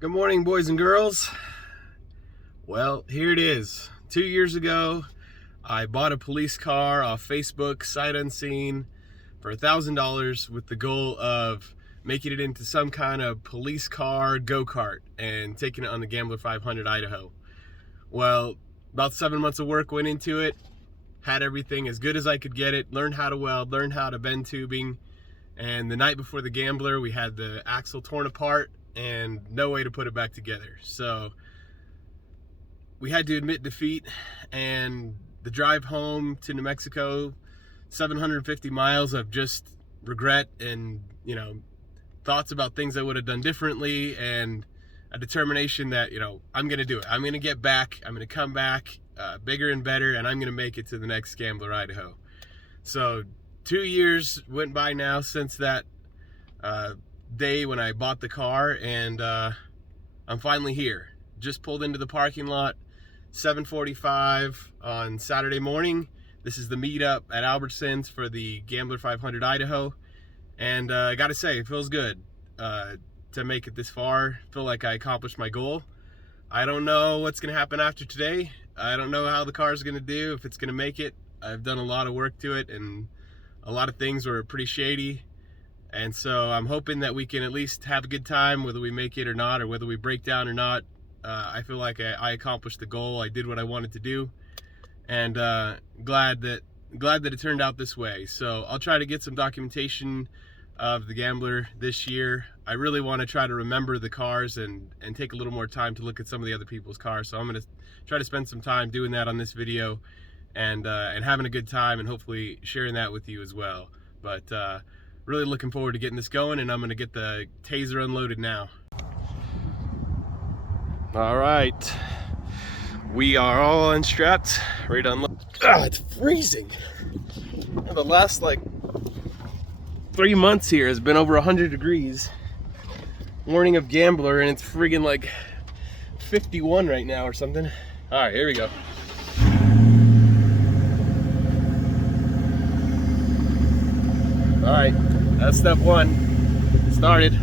Good morning, boys and girls. Well, here it is. 2 years ago, I bought a police car off Facebook, sight unseen, for $1,000 with the goal of making it into some kind of police car go-kart and taking it on the Gambler 500 Idaho. Well, about 7 months of work went into it, had everything as good as I could get it, learned how to weld, learned how to bend tubing, and the night before the Gambler, we had the axle torn apart and no way to put it back together. So we had to admit defeat, and the drive home to New Mexico, 750 miles of just regret and, thoughts about things I would have done differently, and a determination that, I'm going to do it. I'm going to get back. I'm going to come back bigger and better, and I'm going to make it to the next Gambler, Idaho. So 2 years went by now since that day when I bought the car, and I'm finally here. Just pulled into the parking lot, 7:45 on Saturday morning. This is the meetup at Albertsons for the Gambler 500 Idaho, and I gotta say, it feels good to make it this far. I feel like I accomplished my goal. I don't know what's gonna happen after today. I don't know how the car's gonna do, if it's gonna make it. I've done a lot of work to it, and a lot of things were pretty shady. And so I'm hoping that we can at least have a good time, whether we make it or not, or whether we break down or not. I feel like I accomplished the goal. I did what I wanted to do, and glad that it turned out this way. So I'll try to get some documentation of the Gambler this year. I really want to try to remember the cars and take a little more time to look at some of the other people's cars. So I'm going to try to spend some time doing that on this video, and having a good time, and hopefully sharing that with you as well. But really looking forward to getting this going, and I'm going to get the TAZR unloaded now. All right, we are all unstrapped, ready to unload. It's freezing. The last 3 months here has been over 100 degrees. Morning of Gambler, and it's friggin' like 51 right now or something. All right, here we go. All right, that's step one. Started.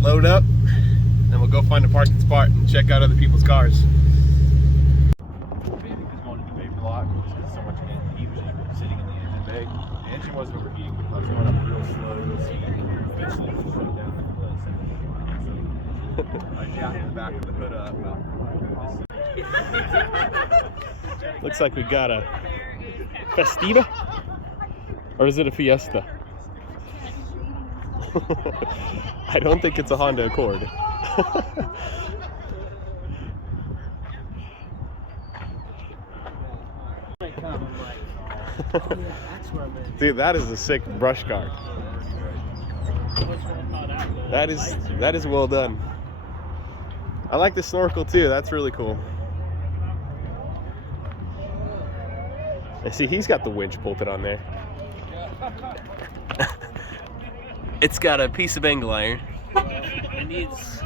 Load up, then we'll go find a parking spot and check out other people's cars. Just going to the vapor lock, because so much heat was just sitting in the engine bay. The engine wasn't overheating, but I was going up real slow, eventually it shut down for 7 miles. So I jacked the back of the hood up. Looks like we got a Festiva, or is it a Fiesta? I don't think it's a Honda Accord. Dude, that is a sick brush guard. That is well done. I like the snorkel too. That's really cool. And see, he's got the winch bolted on there. It's got a piece of angle iron. It needs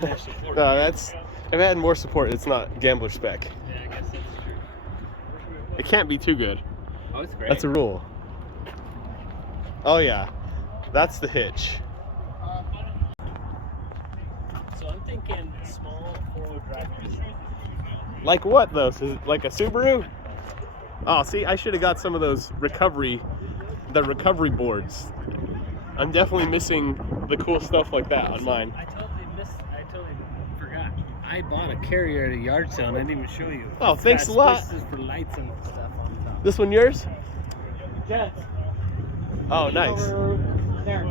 more support. No, if it had more support, it's not Gambler spec. Yeah, I guess that's true. It can't be too good. Oh, it's great. That's a rule. Oh yeah, that's the hitch. So I'm thinking small four-wheel drive. Like what though? Is it like a Subaru? Oh, see, I should have got some of those recovery boards. I'm definitely missing the cool stuff like that on mine. I totally forgot. I bought a carrier at a yard sale and I didn't even show you. Oh, thanks a lot. This is for lights and stuff on top. This one yours? Yeah. Oh, nice. There.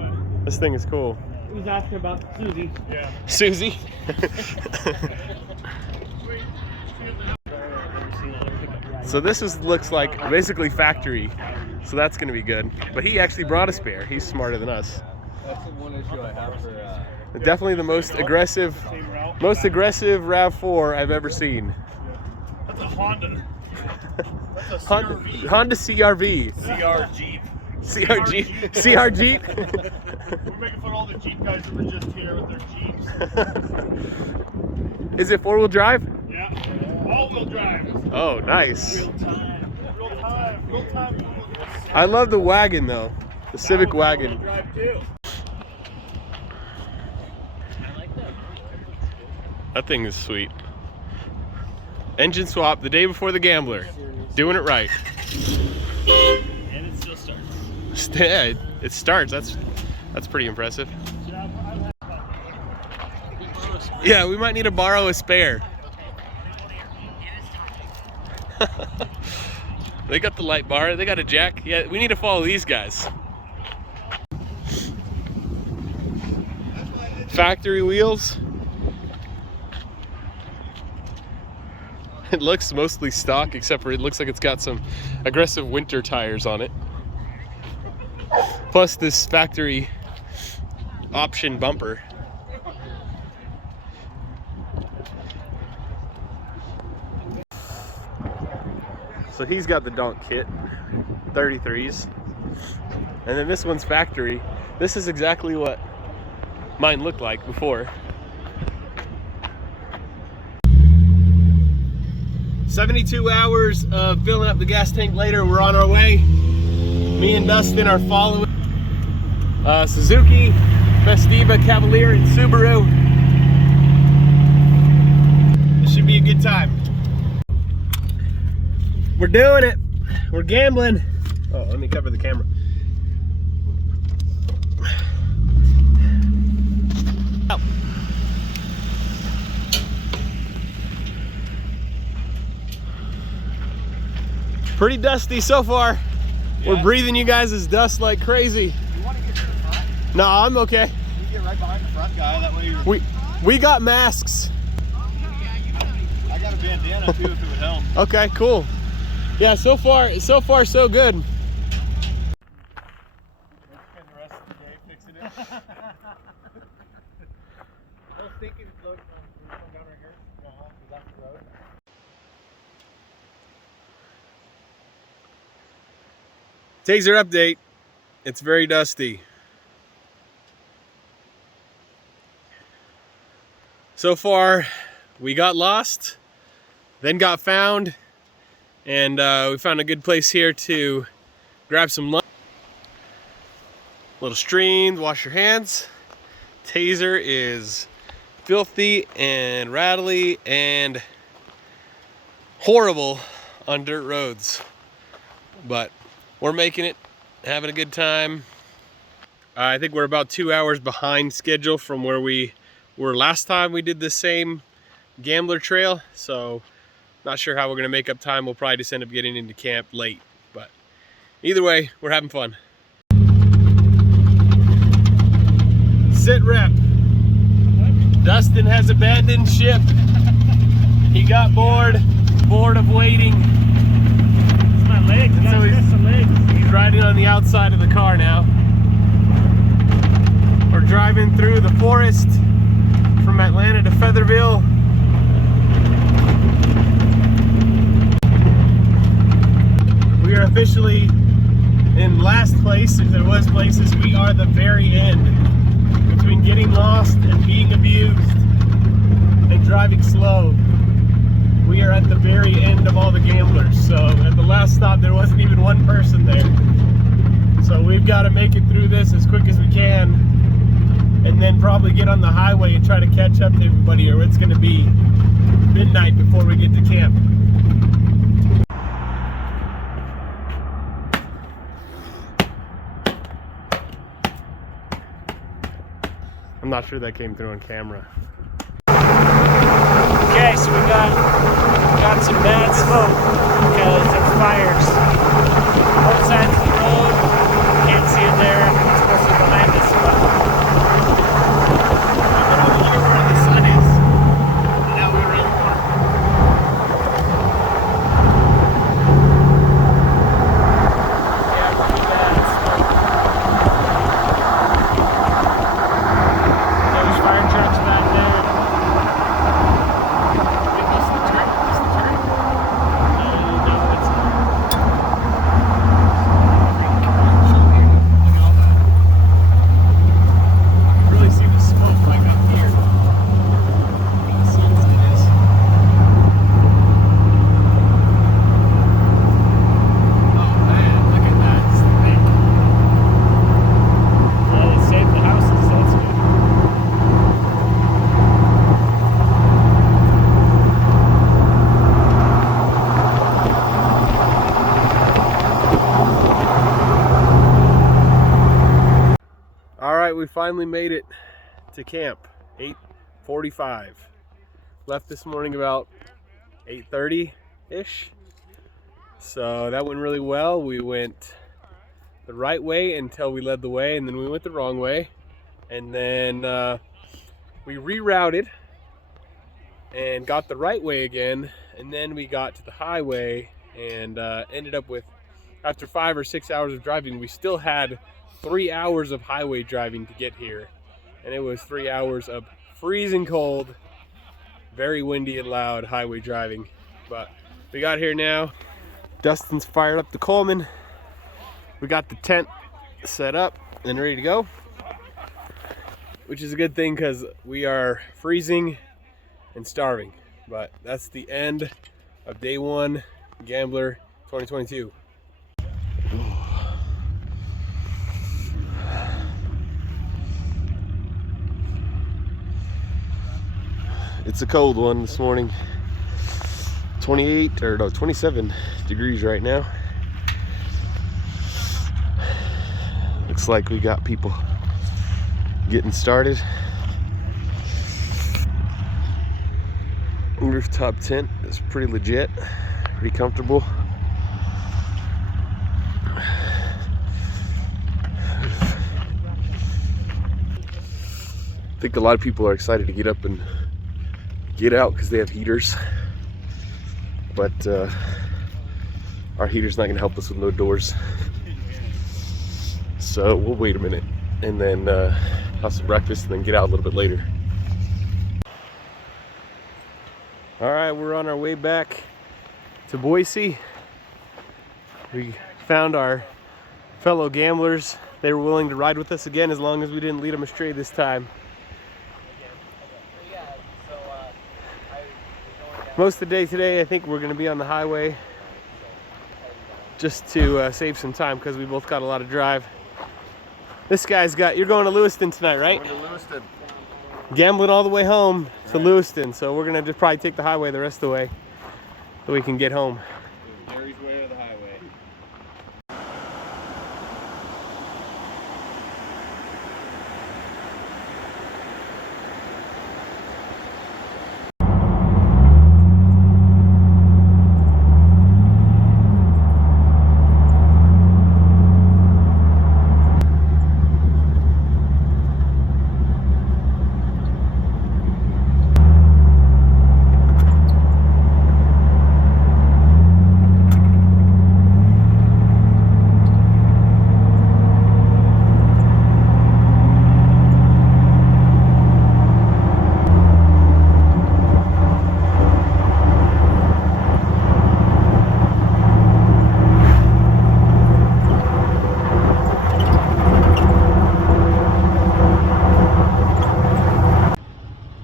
This thing is cool. He was asking about Susie. Yeah. Susie? So this looks like basically factory. So that's gonna be good. But he actually brought a spare. He's smarter than us. That's the one issue I have for. Definitely the most aggressive RAV4 I've ever seen. That's a Honda. That's a Honda CRV. Honda CRV. CR Jeep. CR Jeep. CR Jeep. We're making fun of all the Jeep guys who were just here with their Jeeps. Is it 4-wheel drive? Yeah. All-wheel drive. Oh, nice. Real time. Real time. I love the wagon though. The Civic wagon. Drive too. That thing is sweet. Engine swap the day before the Gambler. Doing it right. And it still starts. Yeah, it starts. That's pretty impressive. Yeah, we might need to borrow a spare. They got the light bar. They got a jack. Yeah, we need to follow these guys. Factory wheels. It looks mostly stock, except for it looks like it's got some aggressive winter tires on it. Plus this factory option bumper. So he's got the donk kit, 33s. And then this one's factory. This is exactly what mine looked like before. 72 hours of filling up the gas tank later, we're on our way. Me and Dustin are following Suzuki, Festiva, Cavalier, and Subaru. This should be a good time. We're doing it. We're gambling. Oh, let me cover the camera. Oh. Pretty dusty so far. Yeah. We're breathing you guys' dust like crazy. You want to get to the front? No, I'm okay. You get right behind the front guy. That way you're... We got masks. I got a bandana too if it would help. Okay, cool. Yeah, so far so good. Let's spend the rest of the day fixing it. I was thinking look down right here. Is that the road? TAZR update. It's very dusty. So far, we got lost, then got found, and we found a good place here to grab some lunch. Little stream, wash your hands. TAZR is filthy and rattly and horrible on dirt roads, but we're making it, having a good time. I think we're about 2 hours behind schedule from where we were last time we did the same Gambler trail, so not sure how we're gonna make up time. We'll probably just end up getting into camp late, but either way, we're having fun. Sit rep. Dustin has abandoned ship. He got bored of waiting. It's my legs. And so he's riding on the outside of the car now. We're driving through the forest from Atlanta to Featherville. We are officially in last place, if there was places. We are the very end. Between getting lost and being abused and driving slow, we are at the very end of all the gamblers. So at the last stop, there wasn't even one person there. So we've got to make it through this as quick as we can, and then probably get on the highway and try to catch up to everybody, or it's going to be midnight before we get to camp. I'm not sure that came through on camera. Okay, so we got some bad smoke because there's fires. Both sides of the road. Can't see it there. It's mostly behind us. But we finally made it to camp. 8:45. Left this morning about 8:30-ish. So that went really well. We went the right way until we led the way, and then we went the wrong way. And then we rerouted and got the right way again. And then we got to the highway and ended up with, after 5 or 6 hours of driving, we still had 3 hours of highway driving to get here. And it was 3 hours of freezing cold, very windy and loud highway driving. But we got here now. Dustin's fired up the Coleman. We got the tent set up and ready to go, which is a good thing because we are freezing and starving. But that's the end of day one, Gambler 2022. It's a cold one this morning. 27 degrees right now. Looks like we got people getting started. Rooftop tent is pretty legit, pretty comfortable. I think a lot of people are excited to get up and get out because they have heaters, but our heater's not going to help us with no doors, so we'll wait a minute and then have some breakfast and then get out a little bit later. All right, we're on our way back to Boise. We found our fellow gamblers. They were willing to ride with us again as long as we didn't lead them astray this time. Most of the day today, I think we're going to be on the highway just to save some time because we both got a lot of drive. This guy's got, you're going to Lewiston tonight, right? Going to Lewiston. Gambling all the way home to Lewiston, so we're going to just probably take the highway the rest of the way so we can get home. Gary's way to the highway.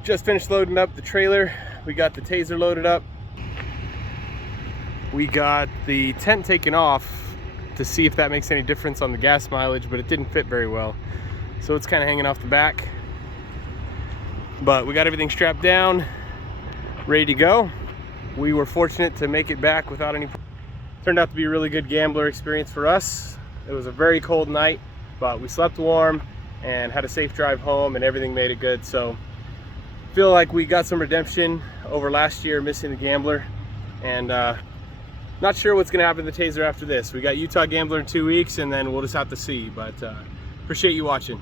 Just finished loading up the trailer. We got the TAZR loaded up. We got the tent taken off to see if that makes any difference on the gas mileage, but it didn't fit very well. So it's kind of hanging off the back. But we got everything strapped down, ready to go. We were fortunate to make it back without any. Turned out to be a really good gambler experience for us. It was a very cold night, but we slept warm and had a safe drive home, and everything made it good. So feel like we got some redemption over last year missing the Gambler, and not sure what's gonna happen to the TAZR after this. We got Utah Gambler in 2 weeks, and then we'll just have to see. But appreciate you watching.